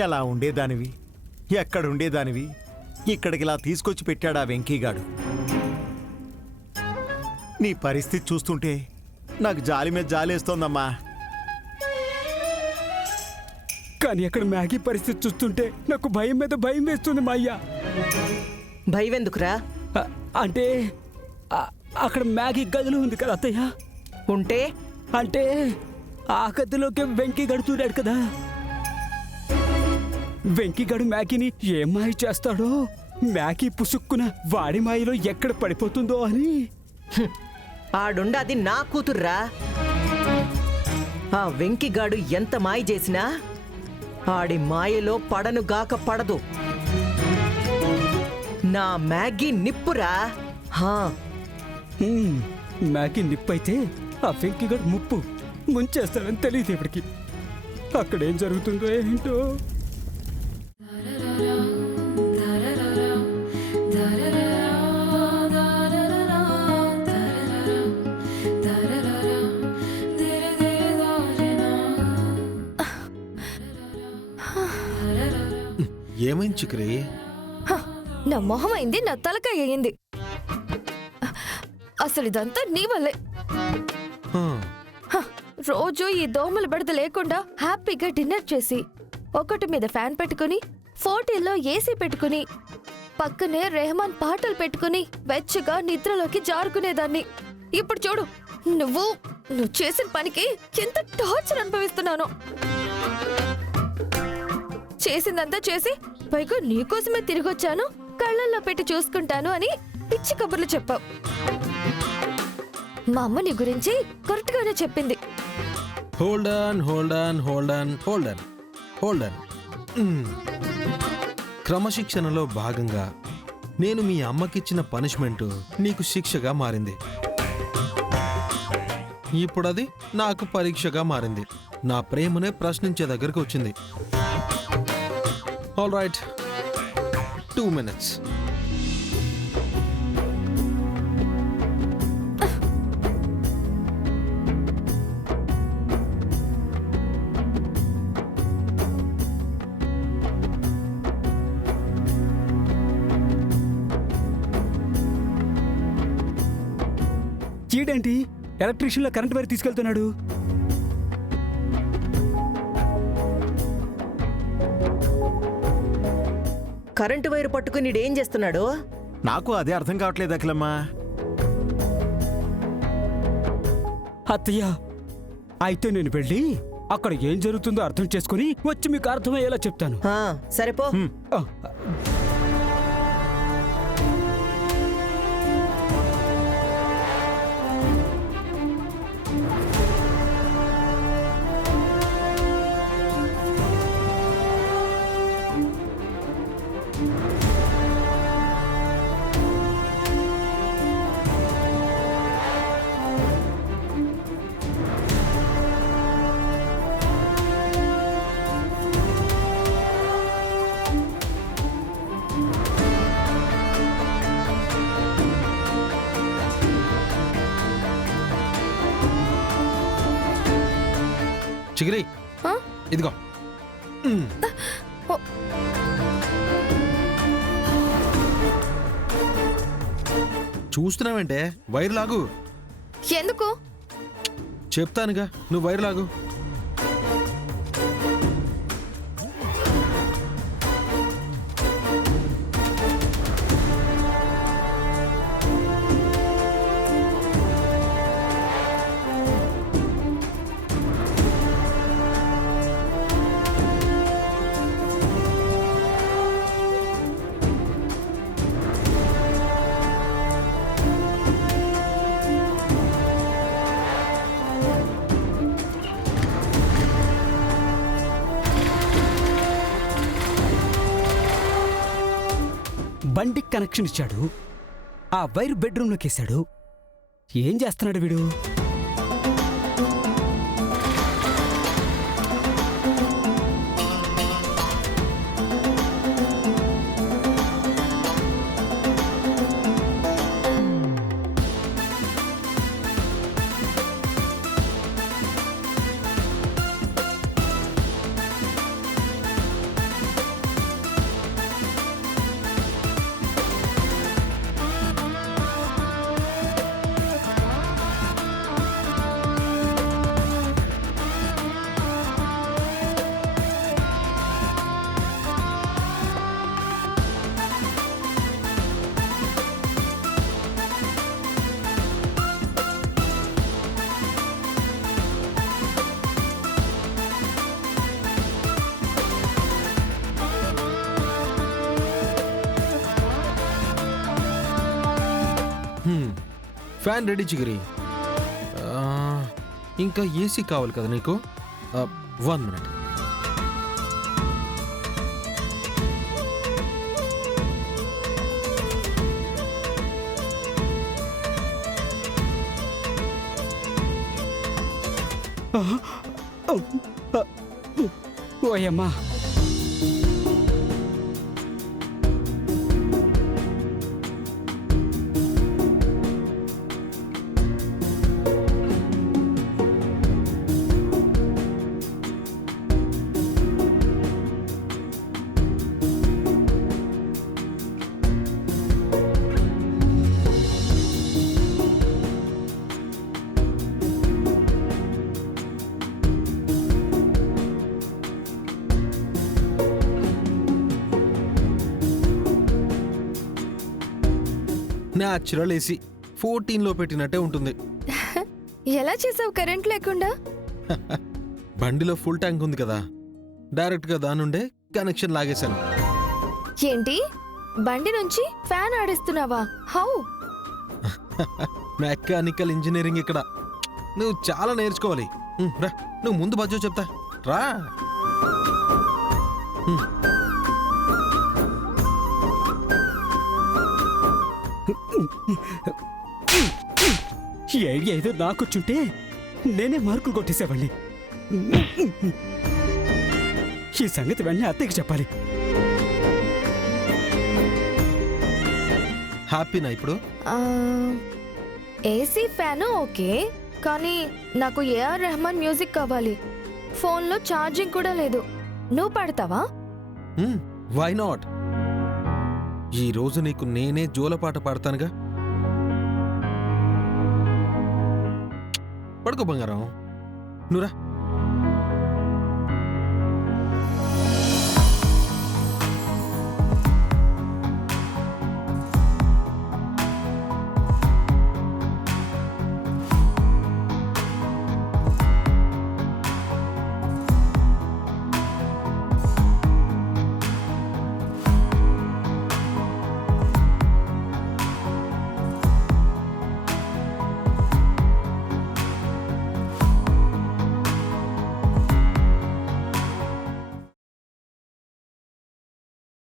ఎలా ఉండేదానివి, ఎక్కడుండేదానివి, ఇక్కడికి ఇలా తీసుకొచ్చి పెట్టాడా వెంకీగాడు. నీ పరిస్థితి చూస్తుంటే నాకు జాలి మీద జాలేస్తోందమ్మా. కానీ అక్కడ మ్యాగీ పరిస్థితి చూస్తుంటే నాకు భయం మీద భయం వేస్తుంది మా అయ్య. భయం ఎందుకురా? అంటే అక్కడ మ్యాగీ గదిలో ఉంది కదా అత్తయ్య. ఉంటే అంటే ఆ గదిలోకి వెంకీ గడుతున్నాడు కదా. వెంకీగాడు మ్యాగీని ఏం మాయ చేస్తాడో, మ్యాగీ పుసుక్కున వాడి మాయలో ఎక్కడ పడిపోతుందో అని. ఆడుండది నా కూతుర్రా. ఆ వెంకిగాడు ఎంత మాయ చేసినా ఆడి మాయలో పడనుగాక పడదు. నా మ్యాగీ నిప్పురా. మ్యాగీ నిప్పైతే ఆ వెంకీగాడు ముప్పు ముంచేస్తాడని తెలియదు ఇప్పటికి. అక్కడేం జరుగుతుందో ఏంటో. ఏమైంది చిక్రీ? నా మొహం అయింది, నా తలకాయ అయింది. అసలు ఇదంతా నీ వల్లే. రోజు ఈ దోమల బెడద లేకుండా హ్యాపీగా డిన్నర్ చేసి, ఒకటి మీద ఫ్యాన్ పెట్టుకుని, ఫోటోల్లో ఏసీ పెట్టుకుని, పక్కనే రెహమాన్ పాటలు పెట్టుకుని వెచ్చగా నిద్రలోకి జారుకునేదాన్ని. ఇప్పుడు చూడు, నువ్వు చేసిన పనికి ఎంత టార్చర్ అనుభవిస్తున్నాను. చేసిందంతా చేసి పైగా నీకోసమే తిరిగొచ్చాను, కళ్ళల్లో పెట్టి చూసుకుంటాను అని పిచ్చి కబుర్లు చెప్పావు. మా అమ్మ నీ గురించి కరెక్ట్ గానే చెప్పింది. Hold on hold on hold on hold on hold on. క్రమశిక్షణలో భాగంగా నేను మీ అమ్మకిచ్చిన పనిష్మెంట్ నీకు శిక్షగా మారింది. ఇప్పుడు అది నాకు పరీక్షగా మారింది. నా ప్రేమనే ప్రశ్నించే దగ్గరకు వచ్చింది. All right, 2 minutes. చీడేంటి ఎలక్ట్రీషియన్లో కరెంట్ వైర్ తీసుకెళ్తున్నాడు? కరెంటు వైరు పట్టుకుని ఏం చేస్తున్నాడు? నాకు అదే అర్థం కావట్లేదు అఖిలమ్మా. అత్తయ్య, అయితే నేను వెళ్ళి అక్కడ ఏం జరుగుతుందో అర్థం చేసుకుని వచ్చి మీకు అర్థమయ్యేలా చెప్తాను. సరేపో. చిగిరి, ఇదిగో. చూస్తున్నావంటే వైర్ లాగు. ఎందుకు? చెప్తానుగా, నువ్వు వైర్ లాగు. బండికి కనెక్షన్ ఇచ్చాడు, ఆ వైర్ బెడ్రూమ్లోకి వేశాడు. ఏం చేస్తున్నాడు వీడు? ఫ్యాన్ రెడీ చిగిరి. ఇంకా ఏసీ కావాలి కదా నీకు? 1 minute. ఓయమ్మా, న్యాచురల్ ఏసీ 14లో పెట్టినట్టే ఉంటుంది. ఎలా చేసావు కరెంట్ లేకుండా? బండిలో ఫుల్ ట్యాంక్ ఉంది కదా, డైరెక్ట్గా దానుండే కనెక్షన్ లాగేశాను. ఏంటి, బండి నుంచి ఫ్యాన్ ఆడిస్తున్నావా? హౌ? మెకానికల్ ఇంజనీరింగ్ ఇక్కడ. నువ్వు చాలా నేర్చుకోవాలి. రా, నువ్వు ముందు బజ్జో చెప్తా రా. ఈ ఐడియా ఏదో నాకొచ్చుంటే నేనే మార్కులు కొట్టేసేవాడిని. ఈ సంగతి వెంటనే అత్తయ్యకి చెప్పాలి. హ్యాపీనా ఇప్పుడు? ఏసీ ఫ్యాను ఓకే, కానీ నాకు ఏఆర్ రెహమాన్ మ్యూజిక్ కావాలి. ఫోన్లో ఛార్జింగ్ కూడా లేదు. నువ్వు పాడతావా? Why not? ఈ రోజు నీకు నేనే జోలపాట పాడతానుగా. పడుకో బంగారం, నువ్వురా.